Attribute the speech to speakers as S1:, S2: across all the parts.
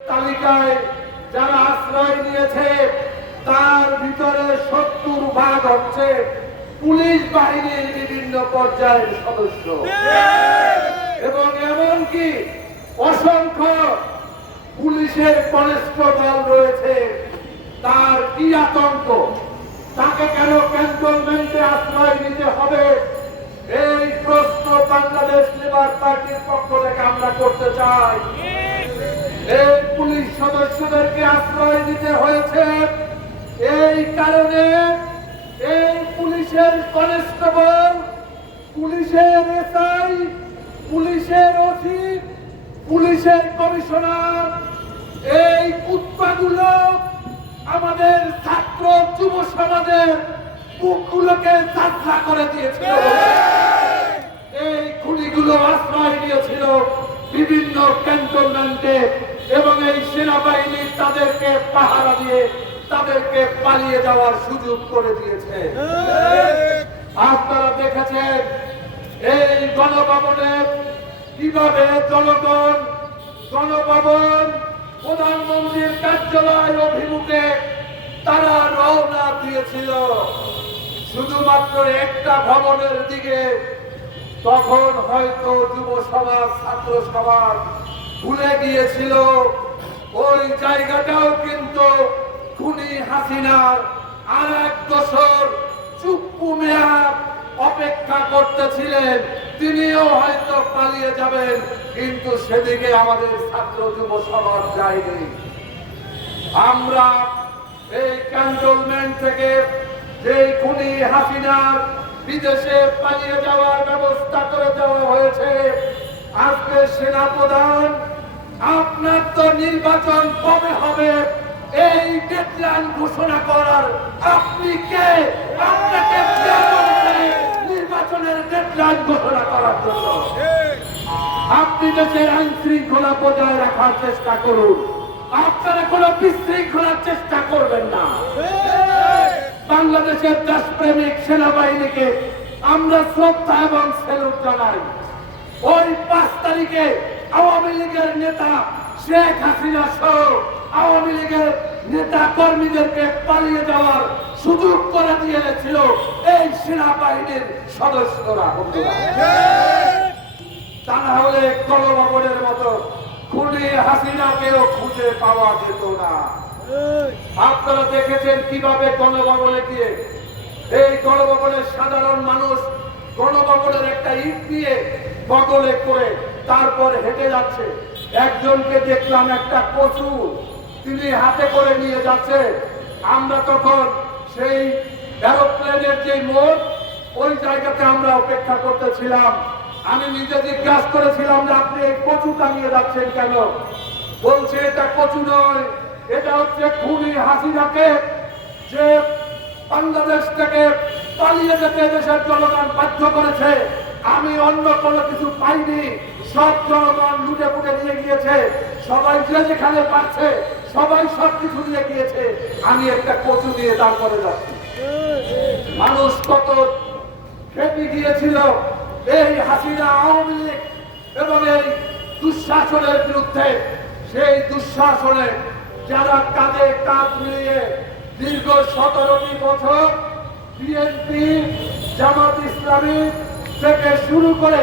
S1: তালিকায় যারা আশ্রয় নিয়েছে, তার ভিতরে সত্তর ভাগ হচ্ছে পুলিশ বাহিনীর বিভিন্ন পর্যায়ের সদস্য। এবং এমনকি অসংখ্য পুলিশের কনস্টেবল রয়েছে, তার কি আতঙ্ক তাকে কেন ক্যান্টনমেন্টে আশ্রয় নিতে হবে? এই প্রশ্ন বাংলাদেশ লেবার পার্টির পক্ষ থেকে আমরা করতে চাই। এই পুলিশ সদস্যদেরকে আশ্রয় দিতে হয়েছে। এই কারণে এই পুলিশের কনস্টেবল, পুলিশের এসআই, পুলিশের ওসি, পুলিশের কমিশনার, এই কুত্তাগুলো আমাদের ছাত্র যুব সমাজের বুকগুলোকে যাত্রা করে দিয়েছিল। এই খুনিগুলো আশ্রয় নিয়েছিল বিভিন্ন ক্যান্টনমেন্টে এবং এই সেনাবাহিনী তাদেরকে পাহারা দিয়ে তাদেরকে পালিয়ে যাওয়ার সুযোগ করে দিয়েছে। আপনারা দেখেছেন, এই গণভবনে কীভাবে জনগণ, গণভবন প্রধানমন্ত্রীর কার্যালয় অভিমুখে তারা রওনা দিয়েছিল। শুধুমাত্র একটা ভবনের দিকে তখন হয়তো যুব সমাজ ছাত্র সমাজ ভুলে গিয়েছিল। ওই জায়গাটাও কিন্তু খুনি হাসিনার আর এক দশর চুপ্পু মেয়া অপেক্ষা করতেছিলেন। তিনিও হয়তো পালিয়ে যাবেন, কিন্তু সেদিকে আমাদের ছাত্র যুব সমাজ যায়নি। আমরা এই ক্যান্টনমেন্ট থেকে যে খুনি হাসিনার বিদেশে পালিয়ে যাওয়ার ব্যবস্থা করে দেওয়া হয়েছে, আজকে সেনাপ্রধান আপনার তো নির্বাচন কবে হবে? এই ডেডলাইন ঘোষণা করার আপনি কে? আপনাকে নির্বাচনের ডেডলাইন ঘোষণা করার জন্য। আপনি দেশের আইন শৃঙ্খলা বজায় রাখার চেষ্টা করুন। আপনারা কোনো বিশৃঙ্খলার চেষ্টা করবেন না। বাংলাদেশের দেশপ্রেমিক সেনাবাহিনীকে আমরা শ্রদ্ধা এবং সেলুট জানাই। ওই পাঁচ তারিখে আওয়ামী লীগের নেতা শেখ হাসিনা সহ আওয়ামী লীগের নেতা কর্মীদেরকে পালিয়ে যাওয়ার সুযোগ করে দিয়েছিল এই সেনাবাহিনীর সদস্যরা তা না হলে গণভবনের মতো খুনি হাসিনাকেও খুঁজে পাওয়া যেত না। আপনারা দেখেছেন কীভাবে গণভবনে গিয়ে এই গণভবনের সাধারণ মানুষ গণভবনের একটা ইট দিয়ে বগলে করে তারপর হেঁটে যাচ্ছে। একজনকে দেখলাম একটা কচু। তিনি হাতে করে নিয়ে যাচ্ছে। আমরা তখন সেই এরোপ্লেনের যে মোড়, ওই জায়গাতে আমরা অপেক্ষা করতেছিলাম। আমি নিজে জিজ্ঞাসা করেছিলাম যে, আপনি এই কচু টাঙিয়ে যাচ্ছেন কেন? বলছে, এটা কচু নয়। এটা হচ্ছে খুনি হাসিনাকে যে বাংলাদেশ থেকে পালিয়ে যেতে দেশের জনগণ বাধ্য করেছে। আমি অন্য কোনো কিছু পাইনি। সব জনগণ লুটে পুটে নিয়ে গিয়েছে। সবাই যে যেখানে পাচ্ছে সবাই সব কিছু নিয়ে গিয়েছে। আমি একটা কচু দিয়ে তারপরে যাচ্ছি। মানুষ কত খেপে গিয়েছিল। এই হাসিনা আওয়ামী লীগ এবং এই দুঃশাসনের বিরুদ্ধে, সেই দুঃশাসনে যারা কাঁধে কাঁধ মিলিয়ে দীর্ঘ সতেরোটি বছর বিএনপি, জামাত ইসলামী থেকে শুরু করে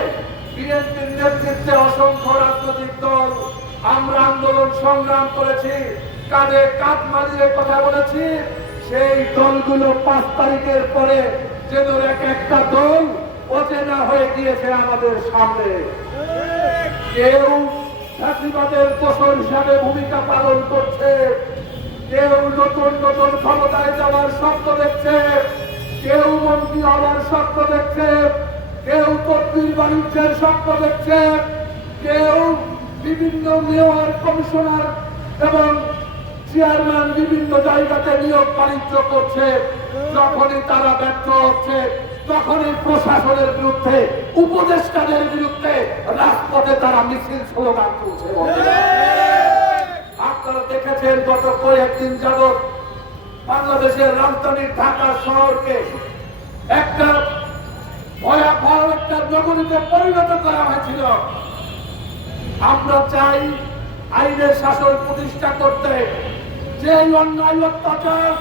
S1: বিএনপির নেতৃত্বে অসংখ্য রাজনৈতিক দল আমরা আন্দোলন সংগ্রাম করেছি, কাঁধে কাঁধ মালিয়ে কথা বলেছি। সেই দলগুলো পাঁচ তারিখের পরে যেন এক একটা দল অচেনা হয়ে গিয়েছে আমাদের সামনে। কেউ ফাঁসিবাদের দোষর হিসাবে ভূমিকা পালন করছে, কেউ নতুন নতুন ক্ষমতায় যাওয়ার স্বপ্ন দেখছে, কেউ মন্ত্রী হওয়ার স্বপ্ন দেখছে কেউ তদ্বির বাণিজ্যের স্বপ্ন দেখছে, কেউ বিভিন্ন মেয়র, কমিশনার এবং চেয়ারম্যান বিভিন্ন জায়গাতে নিয়োগ বাণিজ্য করছে। যখনই তারা ব্যর্থ হচ্ছে, তখনই প্রশাসনের বিরুদ্ধে, উপদেষ্টাদের বিরুদ্ধে রাজপথে তারা মিছিল স্লোগান তুলছে। আপনারা দেখেছেন গত কয়েকদিন যাবৎ বাংলাদেশের রাজধানী ঢাকা শহরকে একটা ভয়াবহ একটা নগরীতে পরিণত করা হয়েছিল। আমরা চাই আইনের শাসন প্রতিষ্ঠা করতে। যে অন্যায় অত্যাচার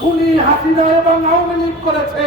S1: খুনি হাসিনা এবং আওয়ামী লীগ করেছে